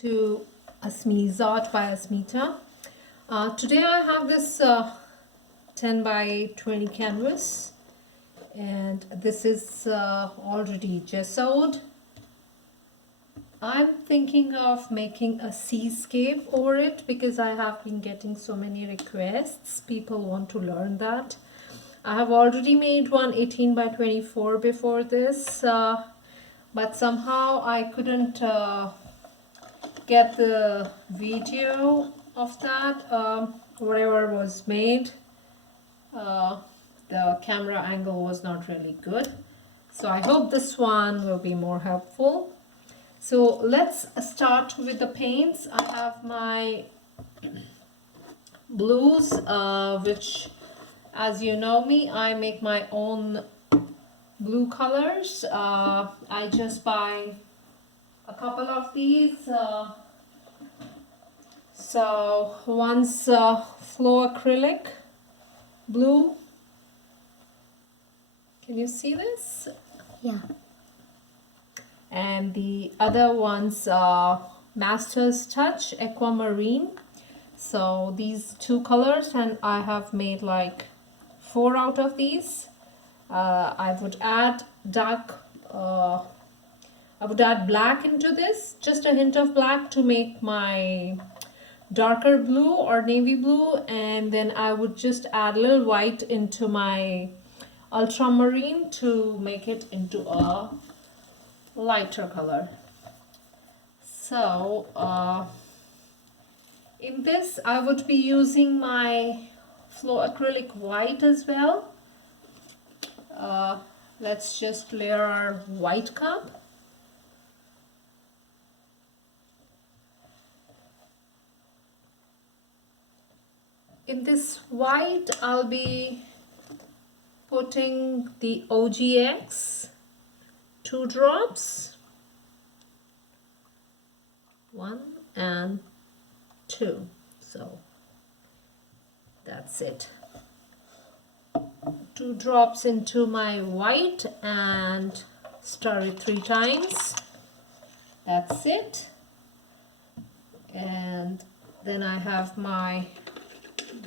To Asmi's Art by Asmita. Today I have this 10 by 20 canvas, and this is already gessoed. I'm thinking of making a seascape over it because I have been getting so many requests. People want to learn that. I have already made one 18 by 24 before this, but somehow I couldn't get the video of that. Whatever was made, the camera angle was not really good, so I hope this one will be more helpful. So let's start with the paints. I have my blues, which, as you know me, I make my own blue colors. I just buy a couple of these. So one's flow acrylic blue. Can you see this? Yeah. And the other one's Master's Touch Aquamarine. So these two colors, and I have made like 4 out of these. I would add black into this, just a hint of black to make my darker blue or navy blue, and then I would just add a little white into my ultramarine to make it into a lighter color. So in this I would be using my flow acrylic white as well. Let's just layer our white cup. In this white, I'll be putting the OGX 2 drops, 1 and 2. So that's it. 2 drops into my white and stir it 3 times. That's it. And then I have my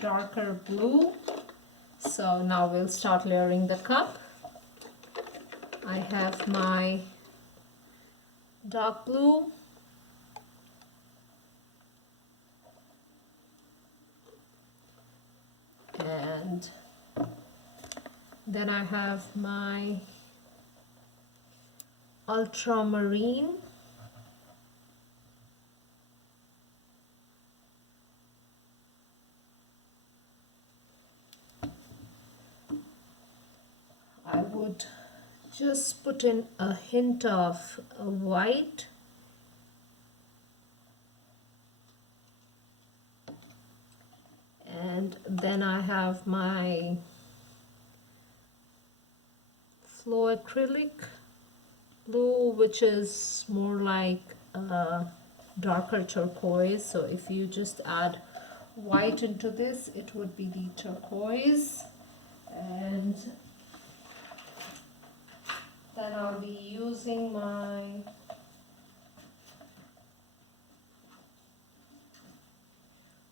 darker blue. So now we'll start layering the cup. I have my dark blue, and then I have my ultramarine, I would just put in a hint of white, and then I have my flow acrylic blue, which is more like a darker turquoise. So if you just add white into this, it would be the turquoise. And then I'll be using my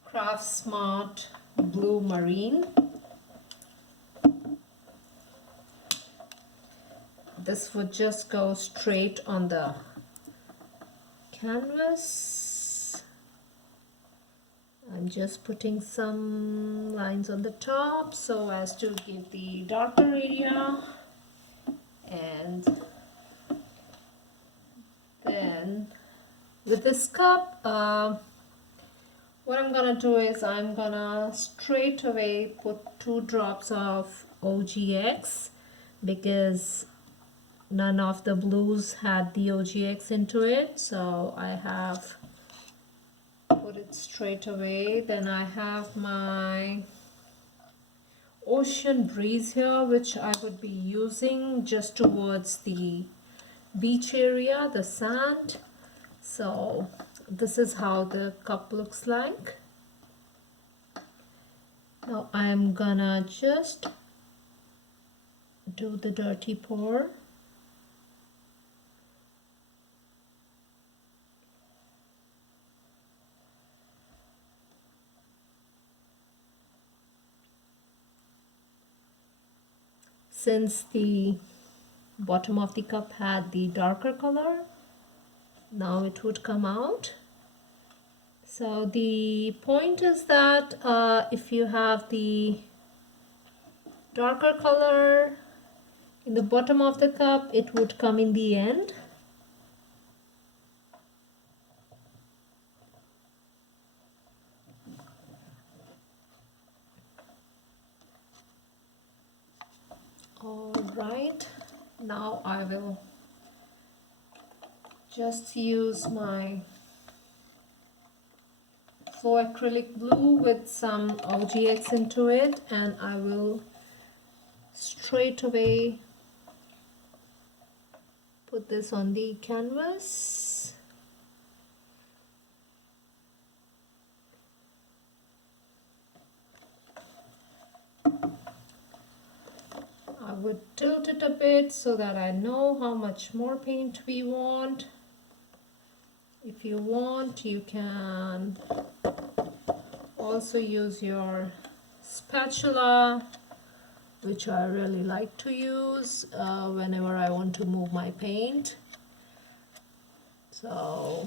Craft Smart Blue Marine. This would just go straight on the canvas. I'm just putting some lines on the top so as to give the darker area. And then with this cup, what I'm gonna do is I'm gonna straight away put 2 drops of OGX because none of the blues had the OGX into it, so I have put it straight away. Then I have my Ocean Breeze here, which I would be using just towards the beach area, the sand. So this is how the cup looks like. Now I'm gonna just do the dirty pour. since the bottom of the cup had the darker color, now it would come out. So the point is that if you have the darker color in the bottom of the cup, it would come in the end. All right, now I will just use my flow acrylic blue with some OGX into it, and I will straight away put this on the canvas. I would tilt it a bit so that I know how much more paint we want. If you want, you can also use your spatula, which I really like to use whenever I want to move my paint. So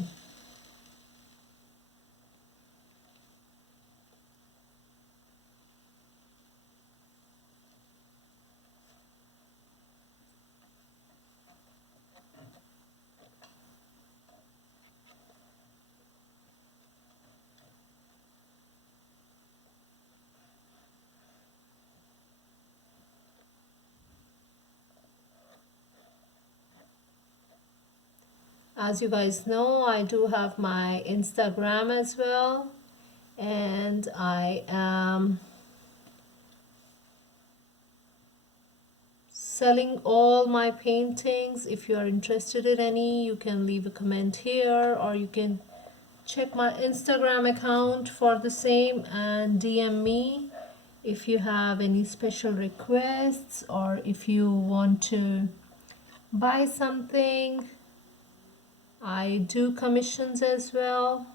as you guys know, I do have my Instagram as well, and I am selling all my paintings. If you are interested in any, you can leave a comment here, or you can check my Instagram account for the same and DM me if you have any special requests, or if you want to buy something. I do commissions as well.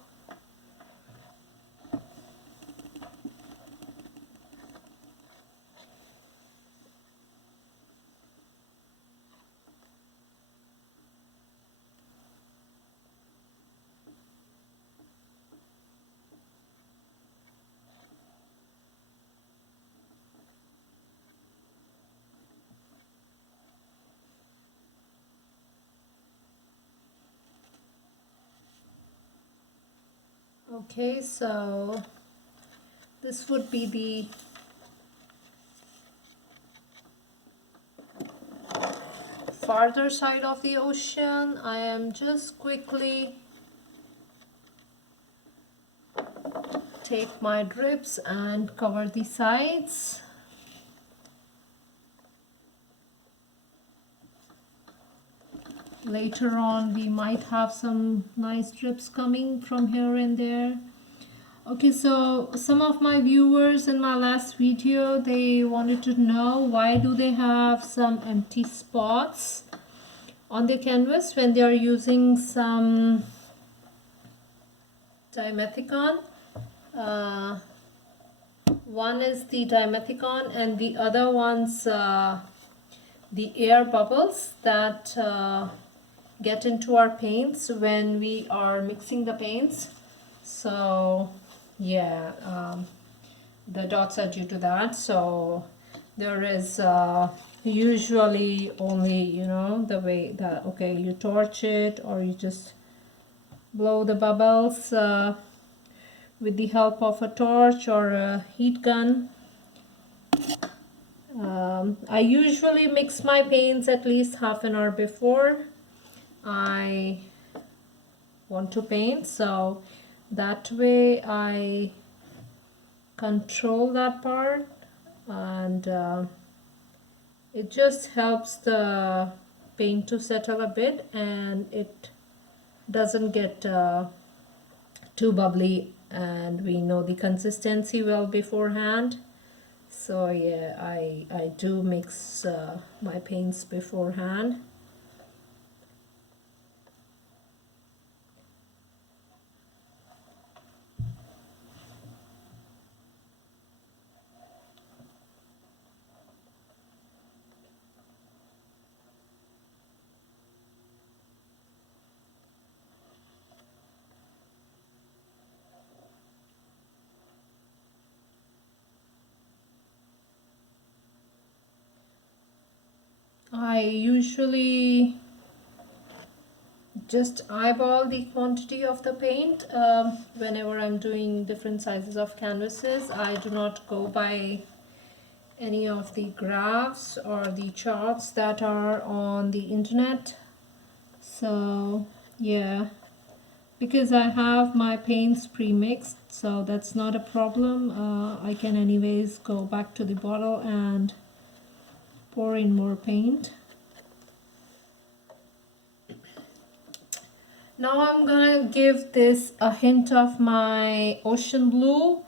Okay, so this would be the farther side of the ocean. I am just quickly take my drips and cover the sides. Later on we might have some nice drips coming from here and there. Okay, so some of my viewers in my last video, they wanted to know why do they have some empty spots on the canvas when they are using some dimethicon. One is the dimethicon and the other one's the air bubbles that get into our paints when we are mixing the paints. So yeah, the dots are due to that. So there is usually only, you know, the way that, okay, you torch it or you just blow the bubbles with the help of a torch or a heat gun. I usually mix my paints at least half an hour before I want to paint, so that way I control that part, and it just helps the paint to settle a bit and it doesn't get too bubbly, and we know the consistency well beforehand. So yeah, I do mix my paints beforehand. I usually just eyeball the quantity of the paint whenever I'm doing different sizes of canvases. I do not go by any of the graphs or the charts that are on the internet. So yeah, because I have my paints pre-mixed, so that's not a problem. I can anyways go back to the bottle and pour in more paint. Now I'm gonna give this a hint of my ocean blue,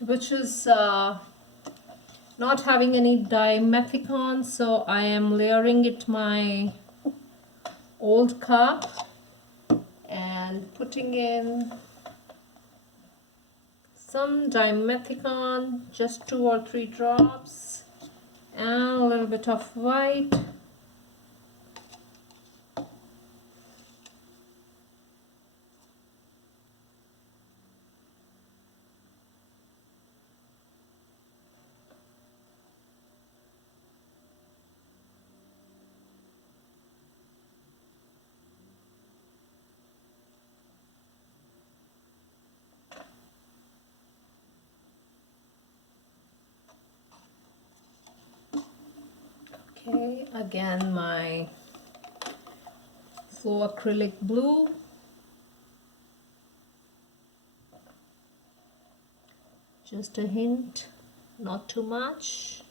which is not having any dimethicone, so I am layering it my old cup and putting in some dimethicone, just 2 or 3 drops, and a little bit of white. Okay, again my flow acrylic blue. Just a hint, not too much.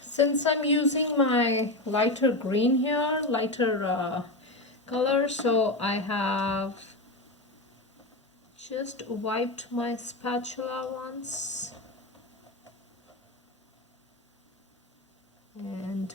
Since I'm using my lighter green here, lighter color, so I have just wiped my spatula once and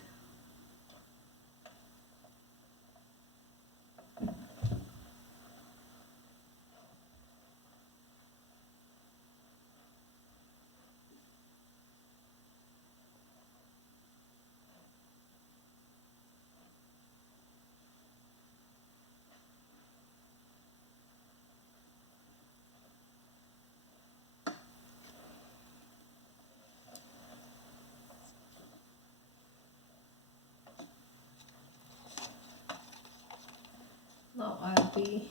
now I'll be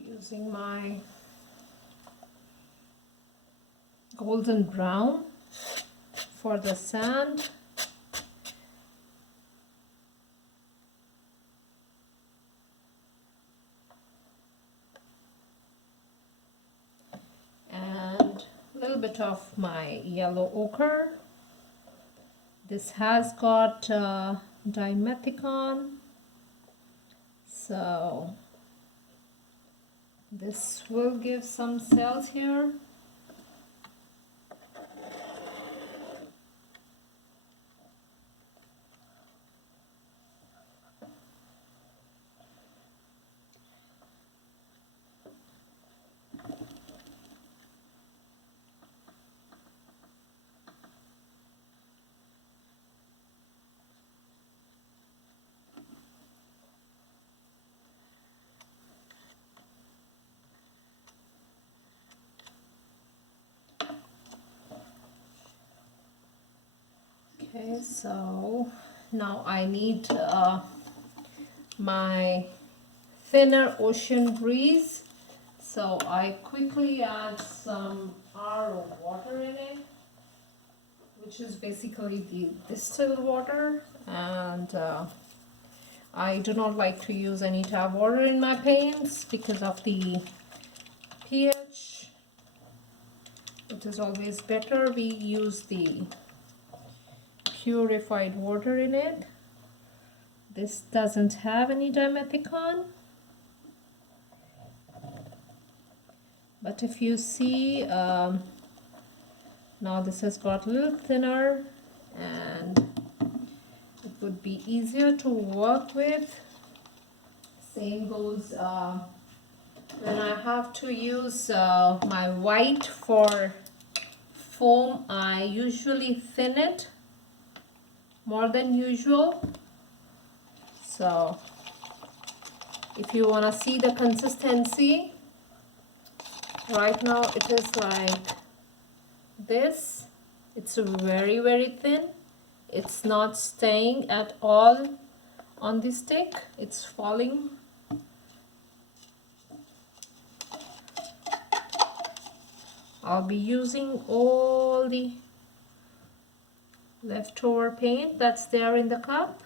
using my golden brown for the sand. And a little bit of my yellow ochre. This has got dimethicone, so this will give some cells here. Okay, so now I need my thinner ocean breeze, so I quickly add some RO water in it, which is basically the distilled water, and I do not like to use any tap water in my paints because of the pH. It is always better we use the purified water in it. This doesn't have any dimethicone, but if you see now this has got a little thinner and it would be easier to work with. Same goes when I have to use my white for foam. I usually thin it more than usual, so If you want to see the consistency, right now it is like this. It's very, very thin. It's not staying at all on the stick. It's falling. I'll be using all the leftover paint that's there in the cup.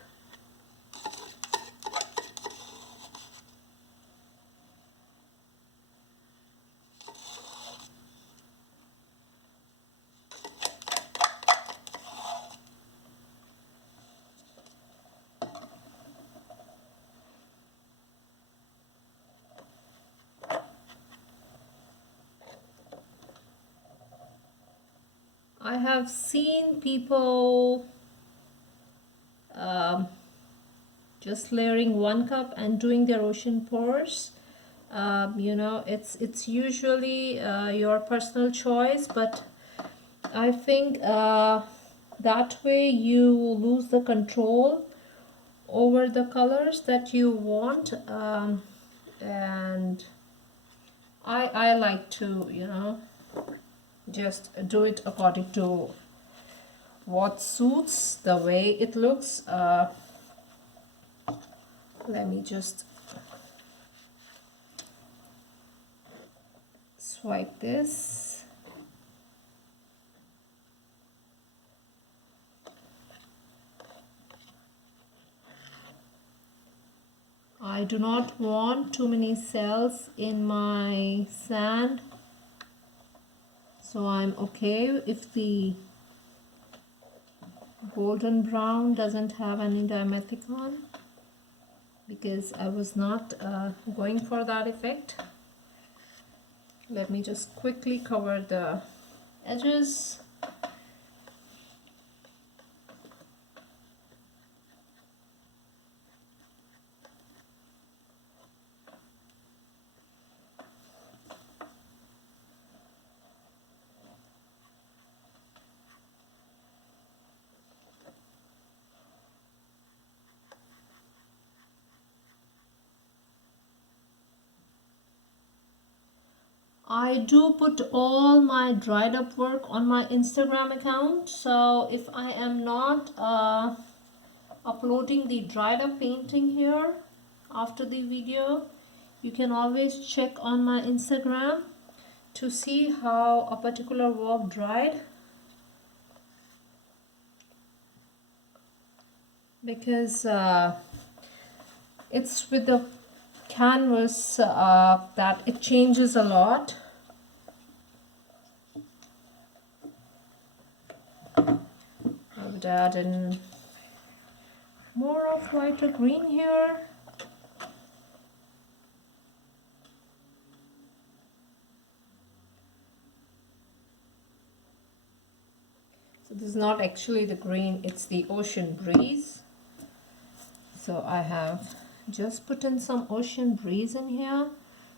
I have seen people just layering one cup and doing their ocean pours. You know, it's usually your personal choice, but I think that way you lose the control over the colors that you want, and I like to, you know, just do it according to what suits the way it looks. Let me just swipe this. I do not want too many cells in my sand, so I'm okay if the golden brown doesn't have any dimethicone, because I was not going for that effect. Let me just quickly cover the edges. I do put all my dried up work on my Instagram account, so if I am not uploading the dried up painting here after the video, you can always check on my Instagram to see how a particular work dried, because it's with the canvas that it changes a lot. I would add in more of lighter green here. So this is not actually the green, it's the ocean breeze. So I have just put in some ocean breeze in here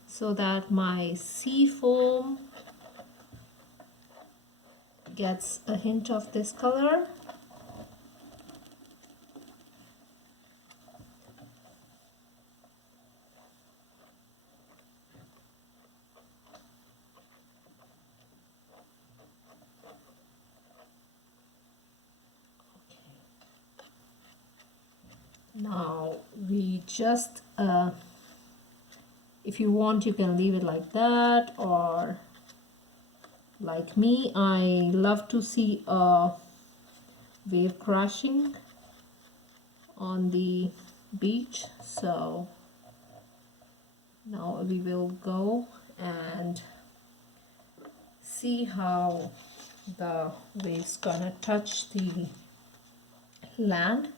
so that my sea foam gets a hint of this color. Now we just if you want, you can leave it like that, or like me, I love to see a wave crashing on the beach. So now we will go and see how the waves gonna touch the land.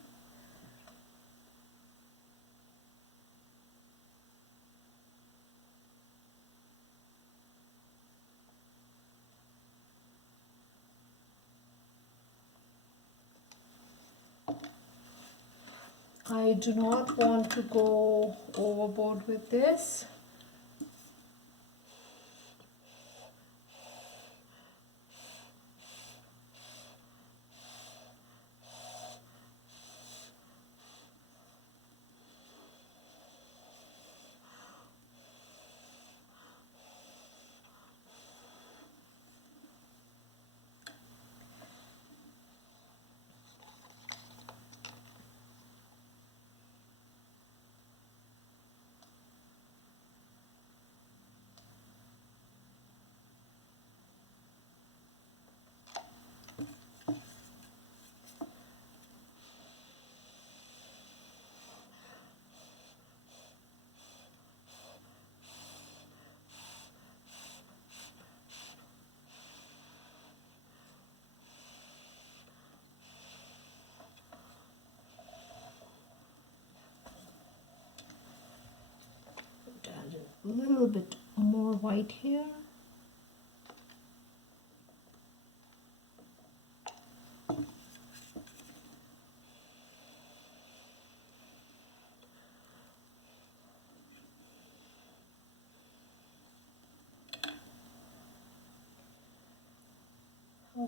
I do not want to go overboard with this. little bit more white here.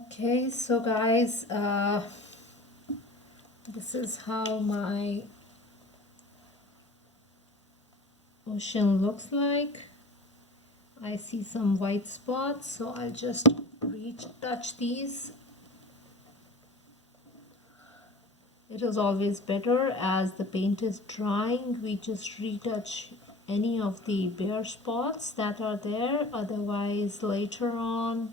Okay, so guys, this is how my ocean looks like. I see some white spots, so I'll just touch these. It is always better, as the paint is drying, we just retouch any of the bare spots that are there. Otherwise later on,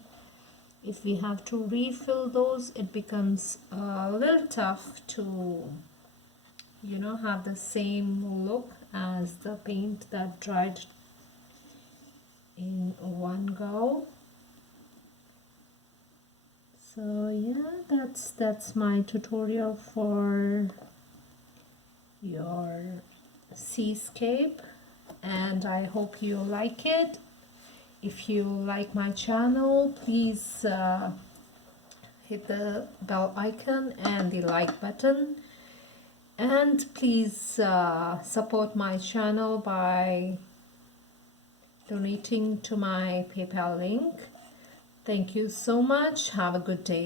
if we have to refill those, it becomes a little tough to, you know, have the same look as the paint that dried in one go. So yeah, that's my tutorial for your seascape, and I hope you like it. If you like my channel, please hit the bell icon and the like button, and please support my channel by donating to my PayPal link. Thank you so much. Have a good day.